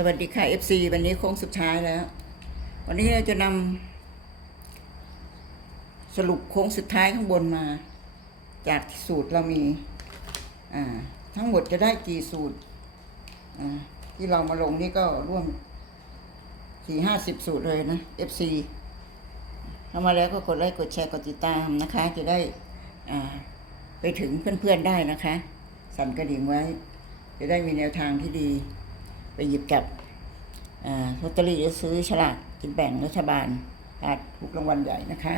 สวัสดีค่ะ FC วันนี้โค้งสุดท้ายแล้ว วันนี้เราจะนำสรุปโค้งสุดท้ายข้างบนมา จากสูตรเรามีทั้งหมดจะได้กี่สูตรที่เรามาลงนี่ก็ร่วมสี่ห้าสิบสูตรเลยนะ FC เข้ามาแล้วก็กดไลค์กดแชร์กดติดตามนะคะ จะได้ไปถึงเพื่อนๆได้นะคะ สั่นกระดิ่งไว้ จะได้มีแนวทางที่ดี ไปหยิบจับอ่าลอตเตอรี่หรือซื้อฉลากกินแบ่งรัฐบาลอาจถูกรางวัลใหญ่นะคะ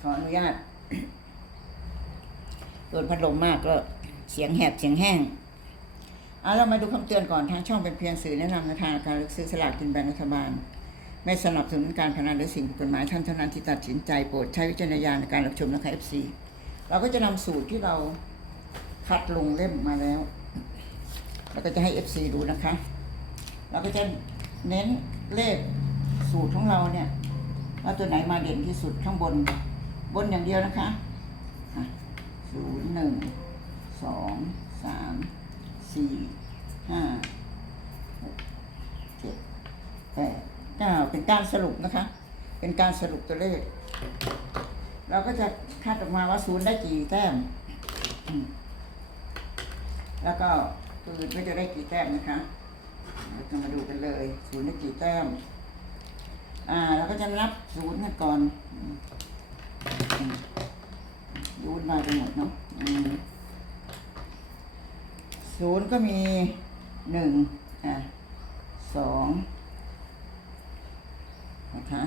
ขออนุญาตโดนพัดลมมากก็เสียงแหบเสียงแห้งเอาเรามาดูคำเตือนก่อนทางช่องเป็นเพียงสื่อแนะนำในทางการซื้อสลากกินแบ่งรัฐบาล ไม่สนับสนุนการพนันหรือสิ่งผิดกฎหมายท่านเท่านั้นที่ตัดสินใจโปรดใช้วิจารณญาณในการรับชมนะคะ FC เราก็จะนำสูตรที่เราคัดลงเล่มมาแล้ว แล้วก็จะให้ FC ดูนะคะ เราก็จะเน้นเลขสูตรของเราเนี่ย ว่าตัวไหนมาเด่นที่สุดข้างบน บนอย่างเดียวนะคะศูนย์หนึ่งสองสามสี่ห้าหกเจ็ดแปดเก้าเป็นการสรุปนะคะ เป็นการสรุปตัวเลข เราก็จะคาดออกมาว่าศูนย์ได้กี่แต้มอืมแล้วก็ ตื่นก็จะได้กี่แต้มนะคะเราจะมาดูกันเลยศูนย์ได้กี่แต้ม อ่าเราก็จะนับศูนย์กันก่อนอืมอืมดูวุ่นวายไปหมดเนาะศูนย์ก็มีหนึ่งอ่าสองนะคะ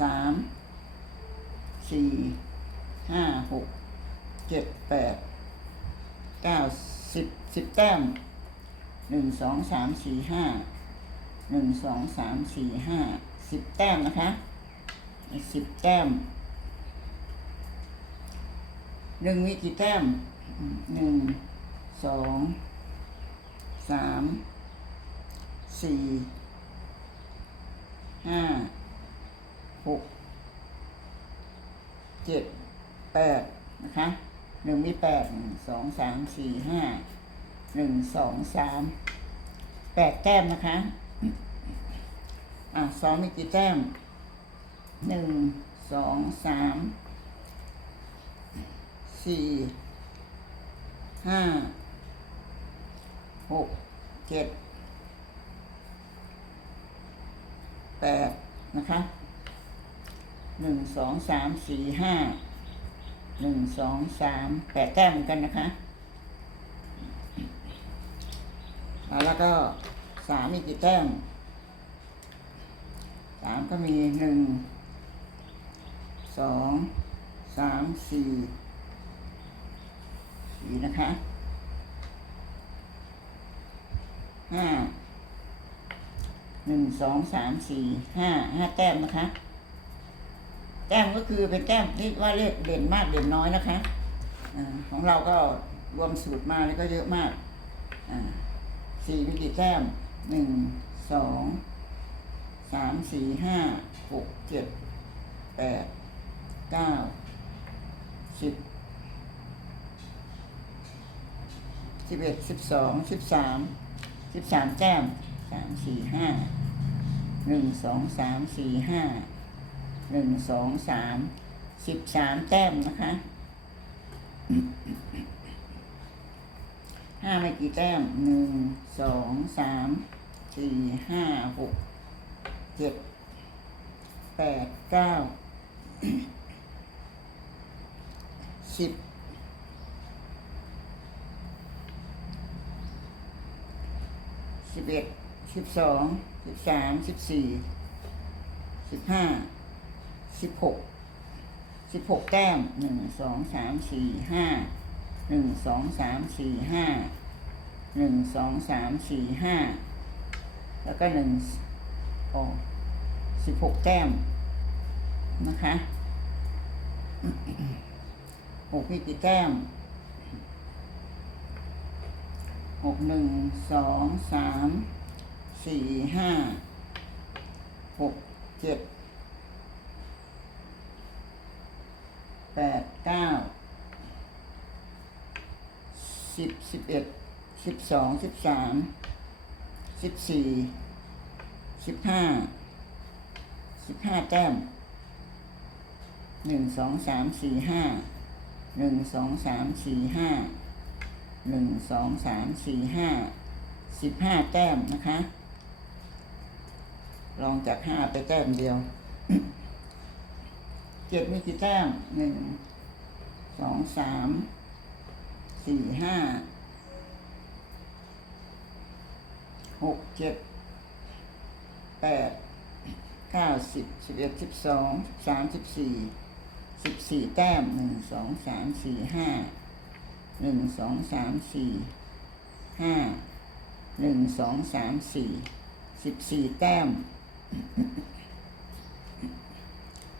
สามสี่ห้าหกเจ็ดแปดเก้า สิบสิบแต้มหนึ่งสองสามสี่ห้าหนึ่งสองสามสี่ห้าสิบแต้มนะคะสิบแต้มหนึ่งมีกี่แต้มหนึ่งสองสามสี่ห้าหกเจ็ดแปดนะคะ หนึ่งมีแปดหนึ่งสองสามสี่ห้าหนึ่งสองสามแปดแต้มนะคะ อะสองมีกี่แต้มหนึ่งสองสามสี่ห้าหกเจ็ดแปดนะคะหนึ่งสองสามสี่ห้า หนึ่งสองสามแปดแต้มเหมือนกันนะคะแล้วก็สามมีกี่แต้มสามก็มีหนึ่งสองสามสี่สี่นะคะห้าหนึ่งสองสามสี่ห้าห้าแต้มนะคะ แต้มก็คือเป็นแต้มที่ว่าเลขเด่นมากเด่นน้อยนะคะอาของเราก็รวมสูตรมาแล้วก็เยอะมากสี่มีกี่แต้มหนึ่งสองสามสี่ห้าหกเจ็ดแปดเก้าสิบสิบเอ็ดสิบสองสิบสามสิบสามแต้มสามสี่ห้าหนึ่งสองสามสี่ห้า หนึ่งสองสามสิบสามแต้มนะคะห้าไม่กี่แต้มหนึ่งสองสามสี่ห้าหกเจ็ดแปดเก้าสิบสิบเอ็ดสิบสองสิบสามสิบสี่สิบห้า สิบหกสิบหกแต้มหนึ่งสองสามสี่ห้าหนึ่งสองสามสี่ห้าหนึ่งสองสามสี่ห้าแล้วก็หนึ่งโอ้สิบหกแต้มนะคะหกมีกี่แต้มหกหนึ่งสองสามสี่ห้าหกเจ็ด แปดเก้าสิบสิบเอ็ดสิบสองสิบสามสิบสี่สิบห้าสิบห้าแต้มหนึ่งสองสามสี่ห้าหนึ่งสองสามสี่ห้าหนึ่งสองสามสี่ห้าสิบห้าแต้มนะคะ ลองจากห้าไปแต้มเดียว เจ็ดมีกี่แต้มหนึ่งสองสามสี่ห้าหกเจ็ดแปดเก้าสิบสิบเอ็ดสิบสองสิบสามสิบสี่สิบสี่แต้มหนึ่งสองสามสี่ห้าหนึ่งสองสามสี่ห้าหนึ่งสองสามสี่สิบสี่แต้ม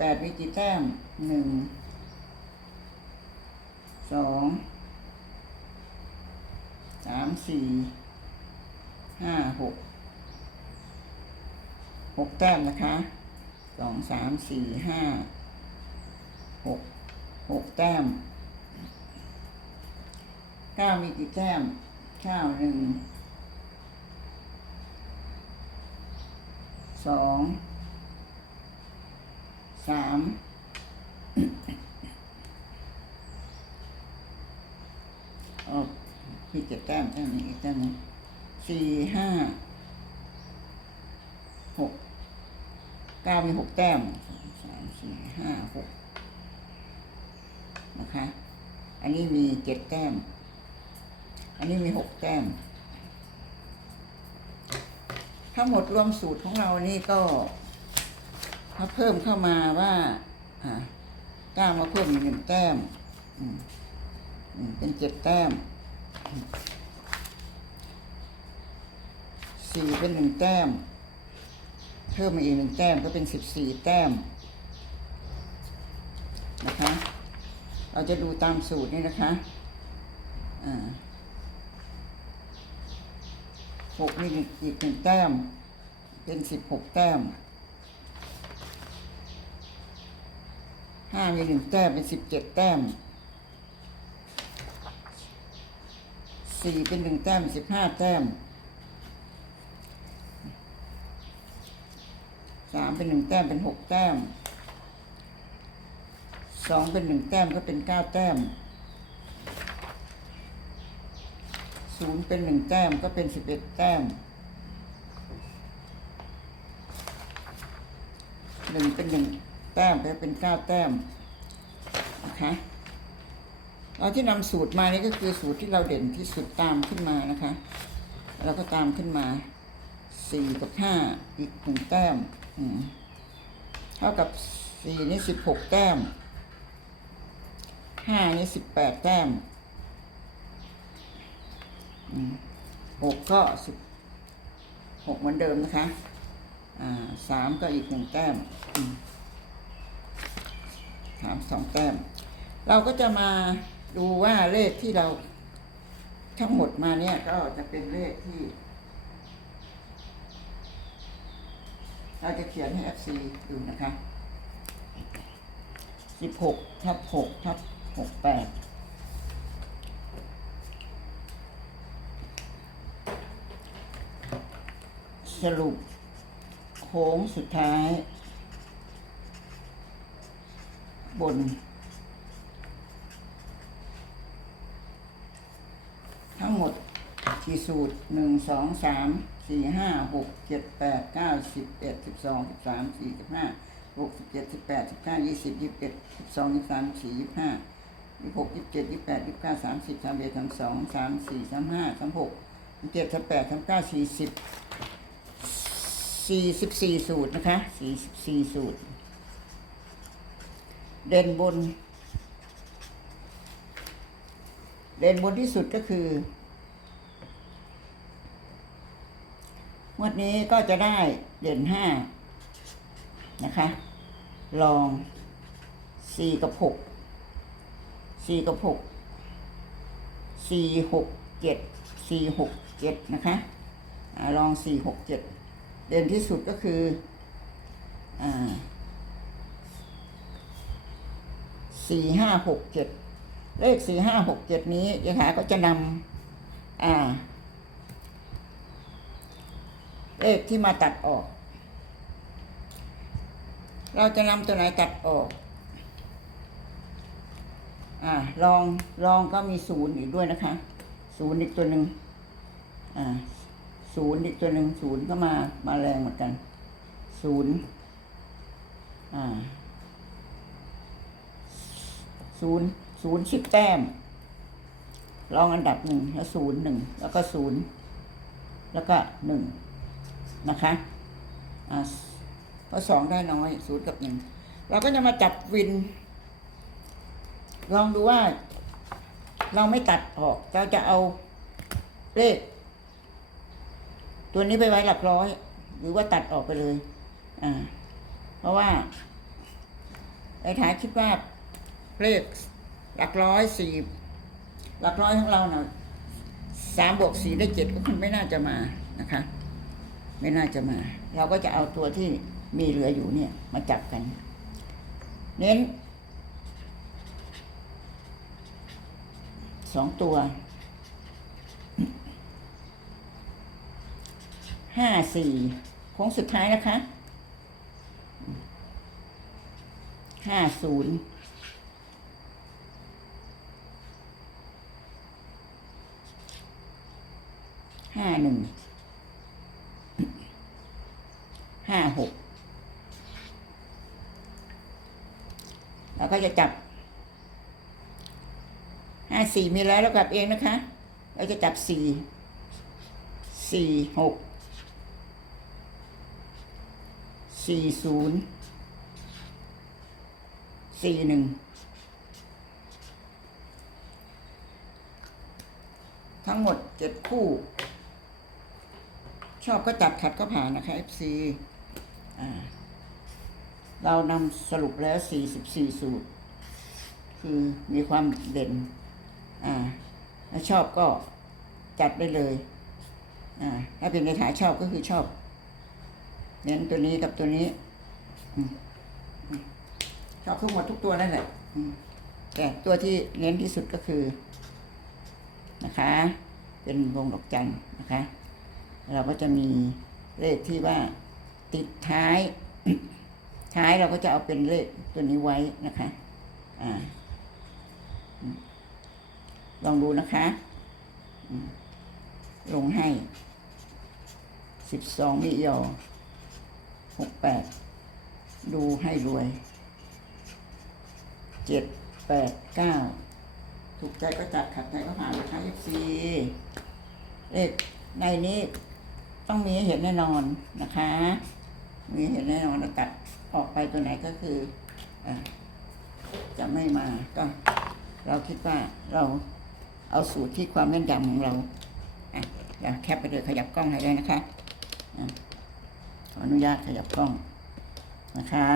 แปดมีกี่แต้มหนึ่งสองสามสี่ห้าหกหกแต้มนะคะสองสามสี่ห้าหกหกแต้มเก้ามีกี่แต้มเก้าหนึ่งสอง สามออกมีเจ็ดแต้มแต้มหนี้อีกแต้มหนึงสี่ห้าหกเก้ามีหกแต้มสองสามสี่ห้าหกนะคะ อันนี้มีเจ็ดแต้ม อันนี้มีหกแต้ม ทั้งหมดรวมสูตรของเรานี่ก็ ถ้าเพิ่มเข้ามาว่าก้ามาเพิ่มอีกหนึ่งแต้มเป็นเจ็ดแต้มสี่เป็นหนึ่งแต้ม เพิ่มมาอีกหนึ่งแต้มก็เป็นสิบสี่แต้มนะคะ เราจะดูตามสูตรนี่นะคะหกมีอีกอีกหนึ่งแต้ม เป็นสิบหกแต้ม ห้ามีหนึ่งแต้มเป็นสิบเจ็ดแต้มสี่เป็นหนึ่งแต้มสิบห้าแต้มสามเป็นหนึ่งแต้มเป็นหกแต้มสองเป็นหนึ่งแต้มก็เป็นเก้าแต้มศูนย์เป็นหนึ่งแต้มก็เป็นสิบเอ็ดแต้มหนึ่งเป็นหนึ่ง แต้มก็เป็นเก้าแต้มนะคะเราที่นำสูตรมานี่ก็คือสูตรที่เราเด่นที่สุดตามขึ้นมานะคะเราก็ตามขึ้นมาสี่กับห้าอีกหนึ่งแต้มเท่ากับสี่นี่สิบหกแต้มห้านี่สิบแปดแต้มอืมหกก็สิบหกเหมือนเดิมนะคะอ่าสามก็อีกหนึ่งแต้ม อืมสามสองแต้ม เราก็จะมาดูว่าเลขที่เรา ทั้งหมดมาเนี่ยก็จะเป็นเลขที่ เราจะเขียนให้ FC ดูนะคะสิบหกทับหกทับหกแปดสรุปโค้งสุดท้าย บน ทั้งหมดกี่สูตรหนึ่งสองสามสี่ห้าหกเจ็ดแปดเก้าสิบเอ็ดสิบสองสิบสามสี่สิบห้าหกสิบเจ็ดสิบแปดสิบเก้ายี่สิบยี่สิบเอ็ดสิบสองยี่สิบสามสี่ยี่สิบห้ายี่สิบหกยี่สิบเจ็ดยี่สิบแปดยี่สิบเก้าสามสิบสามเอ็ดสามสองสามสี่สามห้าสามหกสามเจ็ดสามแปดสามเก้าสี่สิบสี่สิบสี่สูตรนะคะสี่สิบสี่สูตร เด่นบน เด่นบนที่สุดก็คืองวดนี้ก็จะได้เด่นห้านะคะ ลองสี่กับหกสี่กับหกสี่หกเจ็ดสี่หกเจ็ดนะคะอลองสี่หกเจ็ดเด่นที่สุดก็คืออ่า สี่ห้าหกเจ็ดเลขสี่ห้าหกเจ็ดนี้ยายขาก็จะนำอ่า เลขที่มาตัดออก เราจะนำตัวไหนตัดออก อ่าลองลองก็มีศูนย์อีกด้วยนะคะศูนย์อีกตัวหนึ่งอ่าศูนย์อีกตัวหนึ่งศูนย์ก็มามาแรงเหมือนกันศูนย์อ่า ศูนย์ศูนย์สิบแต้มลองอันดับหนึ่งแล้วศูนย์หนึ่งแล้วก็ศูนย์แล้วก็หนึ่งนะคะอ่าเพราะสองได้น้อยศูนย์กับหนึ่งเราก็จะมาจับวิน ลองดูว่า เราไม่ตัดออก เราจะเอาเลข ตัวนี้ไปไว้หลักร้อย หรือว่าตัดออกไปเลย อ่า เพราะว่าไอ้ท้ายคิดว่า เลขหลักร้อยสี่หลักร้อยของเราเนาะสามบวกสี่ได้เจ็ดก็คงไม่น่าจะมานะคะ ไม่น่าจะมา เราก็จะเอาตัวที่มีเหลืออยู่เนี่ย มาจับกัน เน้นสองตัวห้าสี่โค้งสุดท้ายนะคะห้าศูนย์ ห้าหนึ่งห้าหกแล้วก็จะจับห้าสี่มีแล้วเรากลับเองนะคะ เราจะจับสี่สี่หกสี่ศูนย์สี่หนึ่งทั้งหมดเจ็ดคู่ ชอบก็จับขัดก็ผ่านนะคะ FC อ่าเรานำสรุปแล้ว 44 สูตร คือมีความเด่น อ่าถ้าชอบก็จัดได้เลย อ่า ถ้าเป็นในฐานชอบก็คือชอบ เน้นตัวนี้กับตัวนี้ ชอบทุกหมดทุกตัวนั่นแหละแต่ตัวที่เน้นที่สุดก็คือ นะคะ เป็นวงดอกจันนะคะ เราก็จะมีเลขที่ว่าติดท้าย ท้ายเราก็จะเอาเป็นเลขตัวนี้ไว้นะคะ อ่า ลองดูนะคะ ลงให้สิบสองมิยอหกแปดดูให้รวยเจ็ดแปดเก้าถูกใจก็จัดขัดใจก็ผ่านนะคะ FC เลขในนี้ ต้องมีให้เห็นแน่นอนนะคะ มีเห็นแน่นอนตัดออกไปตัวไหนก็คืออจะไม่มาก็เราคิดว่าเราเอาสูตรที่ความแม่นยำของเราอะเดี๋ยวแคปไปเลยขยับกล้องให้ได้นะคะขออนุญาตขยับกล้องนะคะ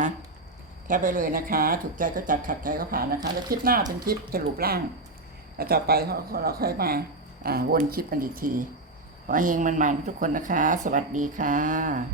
แคปไปเลยนะคะ ถูกใจก็จัดขัดใจก็ผ่านนะคะ แล้วคลิปหน้าเป็นคลิปสรุปร่าง แล้วต่อไปเขาเราค่อยมาอ่าวนคลิปกันอีกที ขอเฮงมันๆทุกคนนะคะ สวัสดีค่ะ